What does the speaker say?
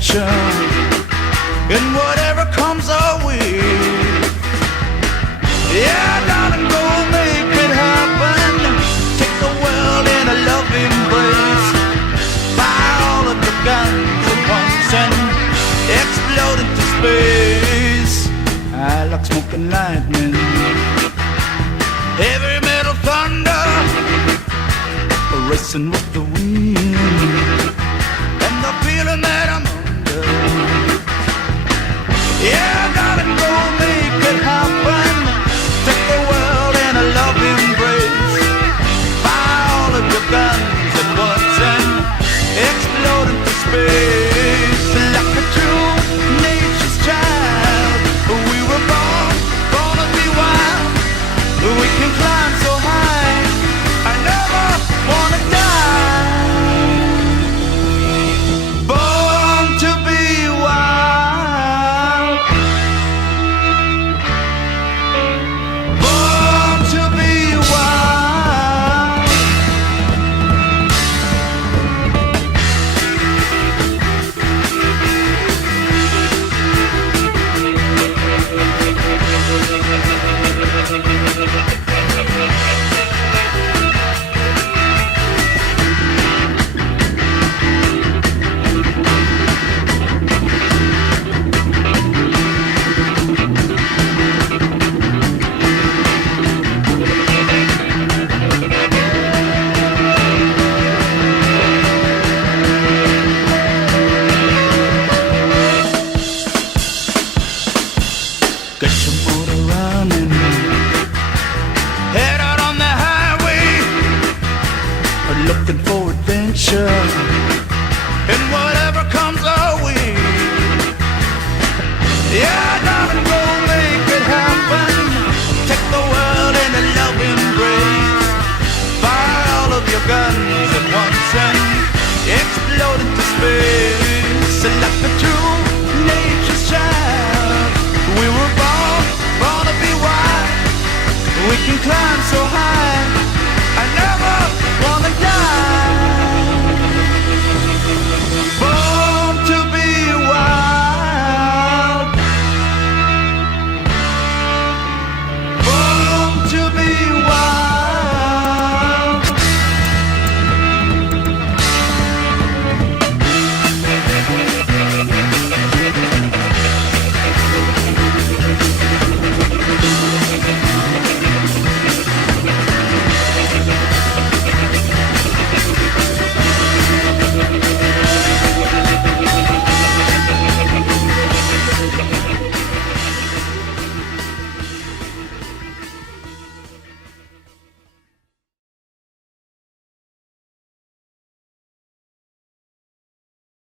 adventure in whatever comes our way. Yeah, darling, go make it happen. Take the world in a loving embrace. Fire all of the guns at once and explode into space. I like smoke and lightning, heavy metal thunder, racing with the